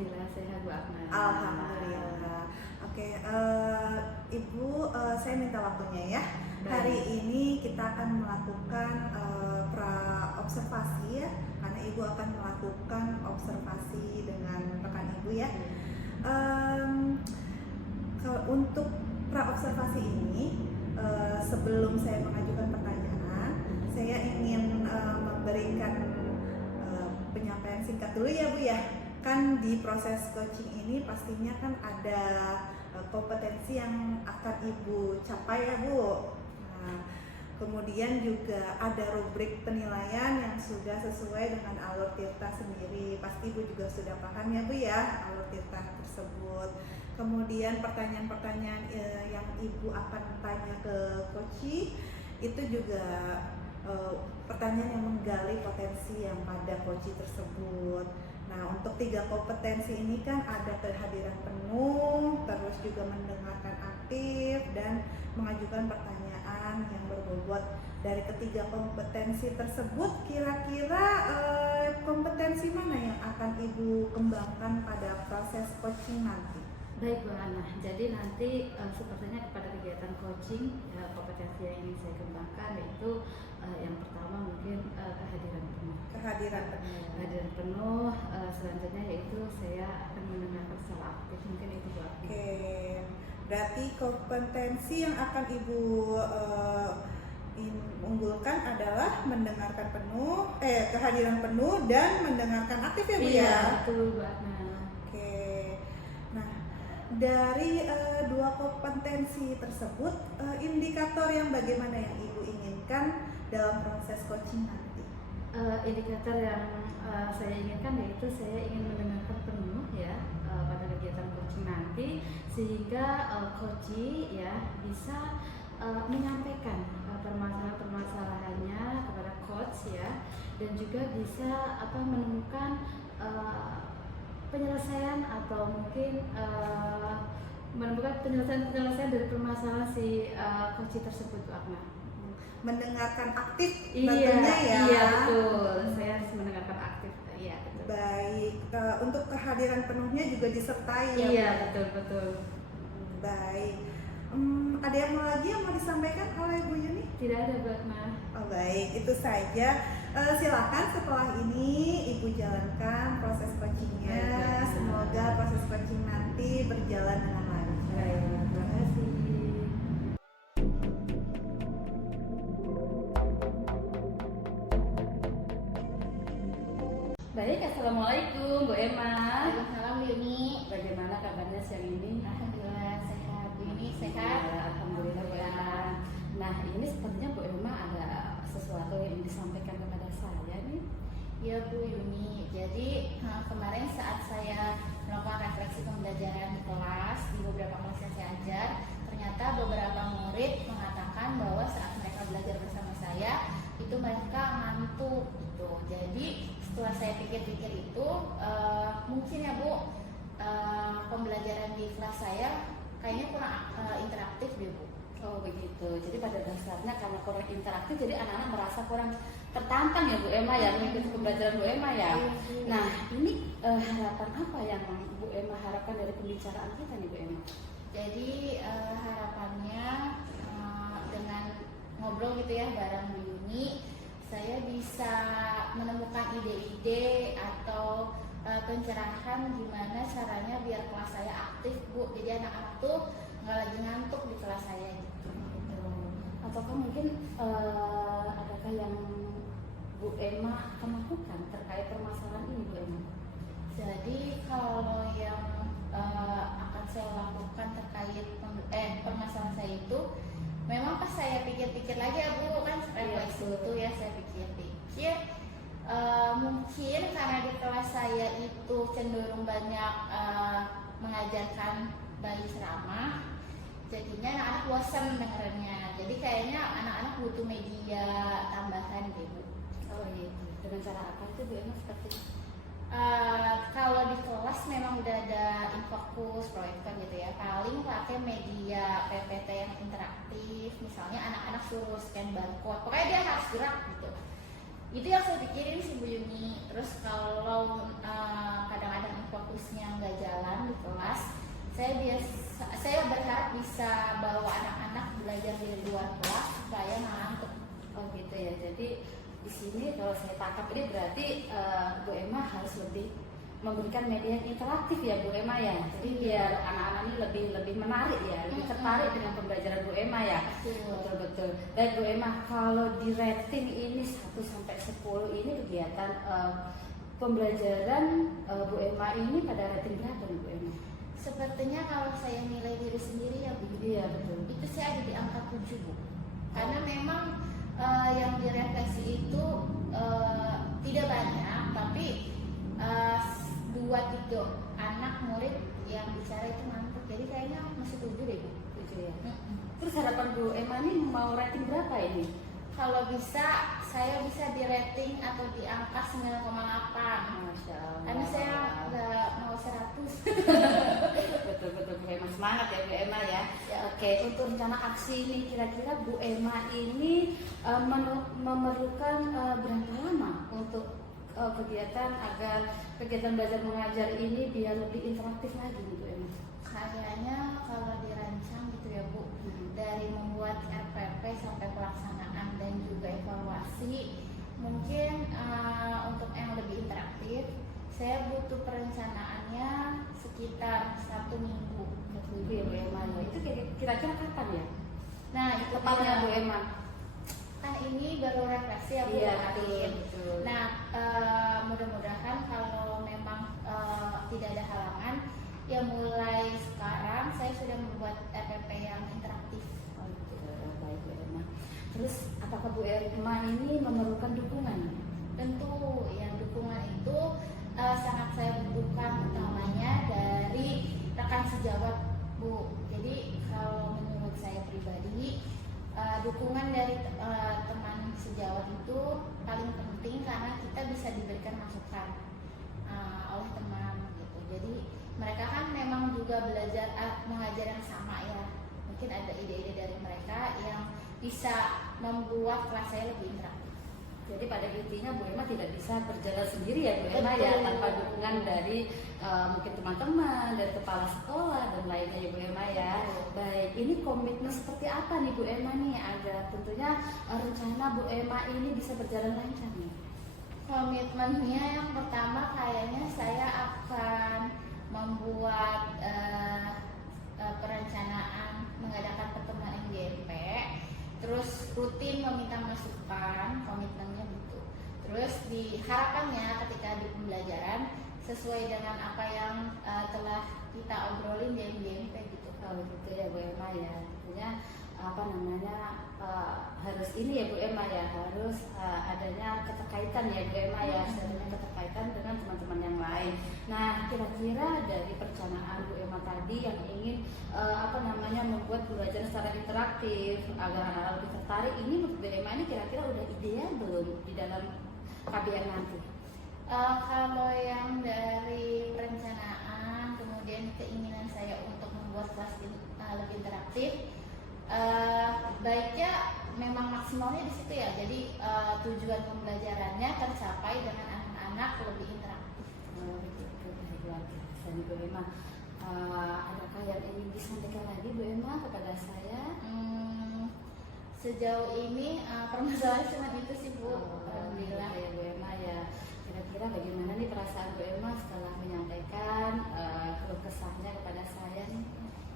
Alhamdulillah sehat Bu Akmal. Alhamdulillah. Oke, Ibu, saya minta waktunya ya. Baik. Hari ini kita akan melakukan pra observasi ya, karena Ibu akan melakukan observasi dengan rekan Ibu ya. Untuk pra observasi ini, sebelum saya mengajukan pertanyaan, saya ingin memberikan penyampaian singkat dulu ya Bu ya. Kan di proses coaching ini pastinya kan ada kompetensi yang akan Ibu capai ya Bu. Nah, kemudian juga ada rubrik penilaian yang sudah sesuai dengan alur tirta sendiri. Pasti Ibu juga sudah paham ya Bu ya alur tirta tersebut. Kemudian pertanyaan-pertanyaan yang Ibu akan tanya ke coach itu juga pertanyaan yang menggali potensi yang pada coach tersebut. Nah, untuk 3 kompetensi ini kan ada kehadiran penuh, terus juga mendengarkan aktif, dan mengajukan pertanyaan yang berbobot. Dari ketiga kompetensi tersebut, kira-kira kompetensi mana yang akan Ibu kembangkan pada proses coaching nanti? Baik Bu Ana, jadi nanti sepertinya kepada kegiatan coaching kompetensi yang ingin saya kembangkan yaitu yang pertama mungkin kehadiran penuh. Kehadiran penuh, selanjutnya yaitu saya akan mendengarkan secara aktif, mungkin itu Bu Ana. Oke, berarti kompetensi yang akan Ibu unggulkan adalah mendengarkan penuh, kehadiran penuh dan mendengarkan aktif ya Bu ya? Iya, betul Bu Ana. Dari 2 kompetensi tersebut, indikator yang bagaimana yang Ibu inginkan dalam proses coaching nanti? Indikator yang saya inginkan yaitu saya ingin mendengarkan penuh ya pada kegiatan coaching nanti, sehingga coach ya bisa menyampaikan permasalahan-permasalahannya kepada coach ya, dan juga bisa menemukan penyelesaian atau mungkin menemukan penyelesaian dari permasalahan si coach tersebut Bu Akmal. Mendengarkan aktif Iya, tentunya ya. Iya betul, saya harus mendengarkan aktif. Iya betul. Baik, untuk kehadiran penuhnya juga disertai ya. Iya betul. Baik. Ada yang lagi yang mau disampaikan oleh Bu Yuni? Tidak ada Bu Akmal. Oh baik, itu saja. Silakan setelah ini Ibu jalankan proses coachingnya. Semoga proses coaching nanti berjalan dengan lancar. Terima kasih. Baik, assalamualaikum Bu Emma. Waalaikumsalam Bu Yuni. Bagaimana kabarnya siang ini? Alhamdulillah sehat. Bu Yuni sehat? Alhamdulillah Bu Emma. Nah, ini sepertinya Bu Emma ada sesuatu yang ingin disampaikan kepada saya nih. Ya Bu Yuni, jadi kemarin saat saya melakukan refleksi pembelajaran di kelas, di beberapa kelas yang saya ajar, ternyata beberapa murid mengatakan bahwa saat mereka belajar bersama saya, itu mereka ngantuk gitu. Jadi setelah saya pikir-pikir itu, mungkin ya Bu, pembelajaran di kelas saya kayaknya kurang interaktif deh Bu. Oh begitu, jadi pada dasarnya karena kurang interaktif, jadi anak-anak merasa kurang tertantang ya Bu Emma ya, mengikuti pembelajaran Bu Emma ya. Nah ini harapan apa yang Bu Emma harapkan dari pembicaraan kita nih Bu Emma? Jadi harapannya dengan ngobrol gitu ya bareng Bu Yuni, saya bisa menemukan ide-ide atau pencerahan gimana caranya biar kelas saya aktif Bu. Jadi anak-anak tuh nggak lagi ngantuk di kelas saya gitu. Ataukah mungkin adakah yang Bu Emma akan lakukan terkait permasalahan ini Bu Emma? Jadi kalau yang akan saya lakukan terkait permasalahan saya itu, memang pas saya pikir-pikir lagi ya Bu, kan refleksi itu ya, saya pikir-pikir mungkin karena di kelas saya itu cenderung banyak mengajarkan bayi ceramah, jadinya anak-anak bosan dengerannya. Jadi kayaknya anak-anak butuh media tambahan gitu. Oh gitu. Dengan cara apa itu Bu Emma seperti? Kalau di kelas memang udah ada infokus, proyektor gitu ya. Paling pakai media PPT yang interaktif, misalnya anak-anak suruh scan barcode, pokoknya dia harus gerak gitu. Itu yang saya pikirin sih Bu Yuni. Terus kalau kadang-kadang infokusnya saya berharap bisa bawa anak-anak belajar di luar kelas supaya nggak ngantuk. Oh gitu ya. Jadi di sini kalau saya tangkap ini berarti Bu Emma harus lebih memberikan media yang interaktif ya Bu Emma ya. Jadi biar anak-anak ini lebih menarik ya, lebih tertarik dengan pembelajaran Bu Emma ya. Betul. Baik Bu Emma, kalau di rating ini 1 sampai 10 ini kegiatan pembelajaran Bu Emma ini pada rating berapa nih Bu Emma? Sepertinya kalau saya nilai diri sendiri ya Bu, Iya betul. itu saya ada di angka 7 Bu. Karena memang yang direfleksi itu tidak banyak, tapi 2-3 anak murid yang bicara itu ngantuk. Jadi kayaknya masih 7 deh Bu. 7 ya. Terus harapan Bu Emma ini mau rating berapa ini? Kalau bisa, saya bisa di rating atau di angka 9,8. Masya Allah. Karena saya nggak mau 100. Betul Bu Emma, semangat ya Bu Emma ya. Oke, untuk rencana aksi ini kira-kira Bu Emma ini memerlukan berapa lama untuk kegiatan agar kegiatan belajar mengajar ini biar lebih interaktif lagi Bu Emma? Kayaknya kalau dirancang gitu ya Bu, dari membuat RPP sampai pelaksanaan dan juga evaluasi, mungkin untuk yang lebih interaktif saya butuh perencanaannya sekitar 1 minggu. 1 minggu ya Bu Emma. Itu kira-kira kapan ya? Nah itu tepatnya Bu Emma. Kan ini baru refleksi ya Bu. Iya betul. Nah mudah-mudahan kalau memang tidak ada halangan, ya mulai sekarang saya sudah membuat RPP yang interaktif. Oh gitu, baik Bu Emma. Terus apakah Bu Emma ini memerlukan dukungan? Tentu yang dukungan itu sangat saya butuhkan, utamanya dari rekan sejawat Bu. Jadi kalau menurut saya pribadi, dukungan dari teman sejawat itu paling penting karena kita bisa diberikan masukan oleh teman gitu. Jadi mereka kan memang juga belajar mengajar yang sama ya. Mungkin ada ide-ide dari mereka yang bisa membuat kelas saya lebih interaktif. Jadi pada intinya Bu Emma tidak bisa berjalan sendiri ya Bu Emma ya, tanpa dukungan dari mungkin teman-teman, dari kepala sekolah dan lainnya ya Bu Emma ya. Baik, ini komitmen seperti apa nih Bu Emma nih agar tentunya rencana Bu Emma ini bisa berjalan lancar nih? Komitmennya yang pertama kayaknya saya akan membuat perencanaan mengadakan pertemuan MGMP, terus rutin meminta masukan, komitmennya gitu. Terus harapannya ketika di pembelajaran sesuai dengan apa yang telah kita obrolin di MGMP gitu. Oh gitu ya Bu Emma ya, tentunya harus ini ya Bu Emma ya, harus adanya keterkaitan ya Bu Emma ya, adanya keterkaitan dengan teman-teman yang lain. Nah kira-kira dari perencanaan Bu Emma tadi yang ingin membuat pembelajaran secara interaktif agar anak-anak lebih tertarik, ini menurut Bu Emma ini kira-kira udah ideal belum di dalam KBR nanti? Kalau yang dari perencanaan kemudian keinginan saya untuk membuat kelas lebih interaktif, baiknya memang maksimalnya di situ ya. Jadi tujuan pembelajarannya tercapai dengan anak-anak lebih interaktif. Begitu, luar biasa nih Bu Emma. Adakah yang ingin disampaikan lagi Bu Emma kepada saya? Sejauh ini permasalahan cuma itu sih Bu. Alhamdulillah ya Bu Emma ya. Kira-kira bagaimana nih perasaan Bu Emma setelah menyampaikan keluh kesahnya kepada saya nih?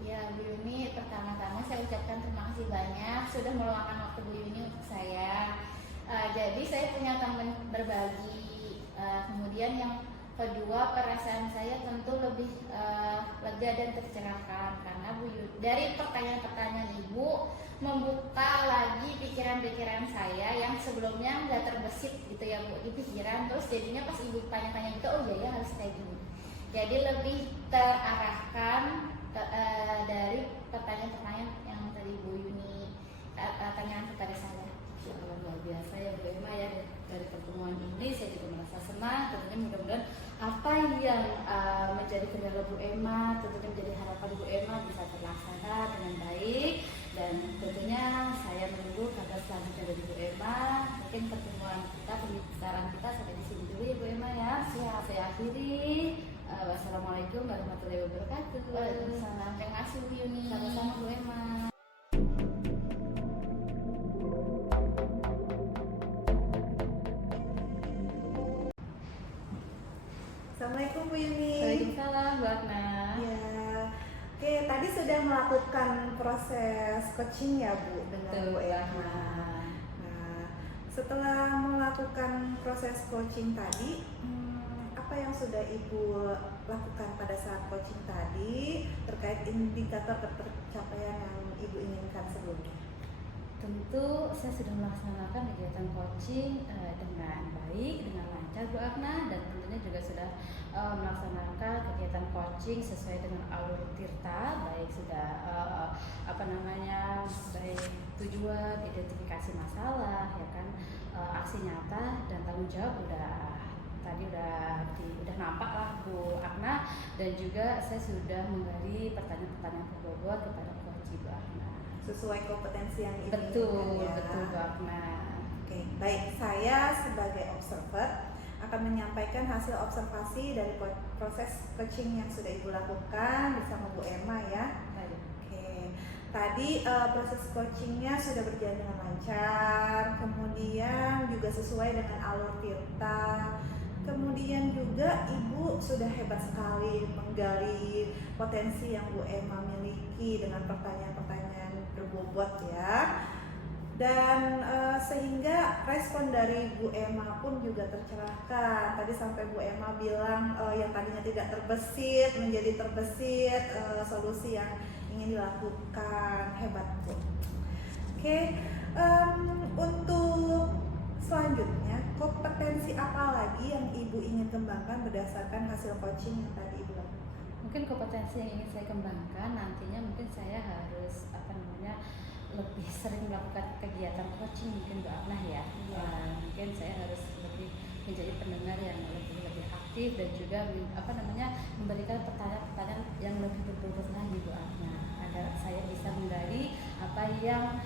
Ya Bu Yuni, pertama-tama saya ucapkan terima kasih banyak sudah meluangkan waktu Bu Yuni untuk saya. Jadi saya punya teman berbagi. Kemudian yang kedua, perasaan saya tentu lebih lega dan tercerahkan karena Bu Yuni, dari pertanyaan-pertanyaan Ibu membuka lagi pikiran-pikiran saya yang sebelumnya nggak terbesit gitu ya Bu di pikiran. Terus jadinya pas Ibu tanya-tanya gitu, oh iya ya harus kayak gini. Jadi lebih terarahkan dari pertanyaan-pertanyaan yang dari Bu Yuni tanyakan kepada saya. Luar biasa ya Bu Emma ya, dari pertemuan ini saya juga merasa senang. Tentunya mudah-mudahan apa yang menjadi kendala Bu Emma, tentunya menjadi harapan Bu Emma bisa terlaksana dengan baik. Dan tentunya saya menunggu kabar selanjutnya dari Bu Emma. Mungkin pertemuan kita, pembicaraan kita sampai di sini dulu ya Bu Emma ya. Saya akhiri. Wassalamualaikum warahmatullahi wabarakatuh. warahmatullahi wabarakatuh. Waalaikumsalam. Terima kasih Bu Yuni. Sama-sama Bu Emma. Assalamualaikum Bu Yuni. Waalaikumsalam Bu Akna. Ya, oke, tadi sudah melakukan proses coaching ya Bu dengan Betul, Bu Bu Emma. Akna. Nah, setelah melakukan proses coaching tadi, apa yang sudah Ibu lakukan pada saat coaching tadi terkait indikator pencapaian yang Ibu inginkan sebelumnya? Tentu saya sudah melaksanakan kegiatan coaching dengan baik, dengan lancar Bu Akna, dan tentunya juga sudah melaksanakan kegiatan coaching sesuai dengan alur tirta, baik sudah baik tujuan, identifikasi masalah, ya kan, aksi nyata dan tanggung jawab udah nampak lah Bu Akna, dan juga saya sudah menggali pertanyaan-pertanyaan berbobot kepada coach Bu Akna. Sesuai kompetensi yang Ibu Betul, inginkan ya. betul Bu Akna. Oke, baik. Saya sebagai observer akan menyampaikan hasil observasi dari proses coaching yang sudah Ibu lakukan bersama Bu Emma ya. Baik. Oke, tadi proses coachingnya sudah berjalan dengan lancar, kemudian juga sesuai dengan alur tirta. Kemudian juga Ibu sudah hebat sekali menggali potensi yang Bu Emma miliki dengan pertanyaan-pertanyaan berbobot ya. Dan sehingga respon dari Bu Emma pun juga tercerahkan. Tadi sampai Bu Emma bilang yang tadinya tidak terbesit menjadi terbesit, solusi yang ingin dilakukan. Hebat Bu. Oke, untuk selanjutnya, kompetensi apa lagi yang Ibu ingin kembangkan berdasarkan hasil coaching yang tadi Ibu lakukan? Mungkin kompetensi yang ingin saya kembangkan nantinya mungkin saya harus lebih sering melakukan kegiatan coaching mungkin Bu Akna ya. Iya. Mungkin saya harus lebih menjadi pendengar yang lebih aktif dan juga memberikan pertanyaan-pertanyaan yang lebih berbobot lagi Bu Akna, agar saya bisa menggali apa yang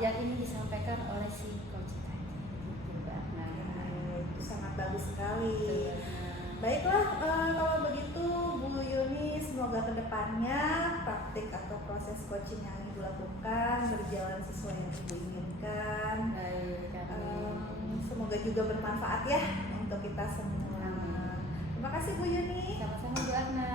ingin disampaikan oleh si coach tadi. Gitu, Bu Akna. Itu sangat bagus sekali. Betul, Bu Akna. Baiklah, kalau begitu Bu Yuni, semoga kedepannya praktik atau proses coaching yang Ibu lakukan berjalan sesuai yang Ibu inginkan. Baik, amin. Semoga juga bermanfaat ya untuk kita semua. Amin. Terima kasih Bu Yuni. Sama-sama Bu Akna.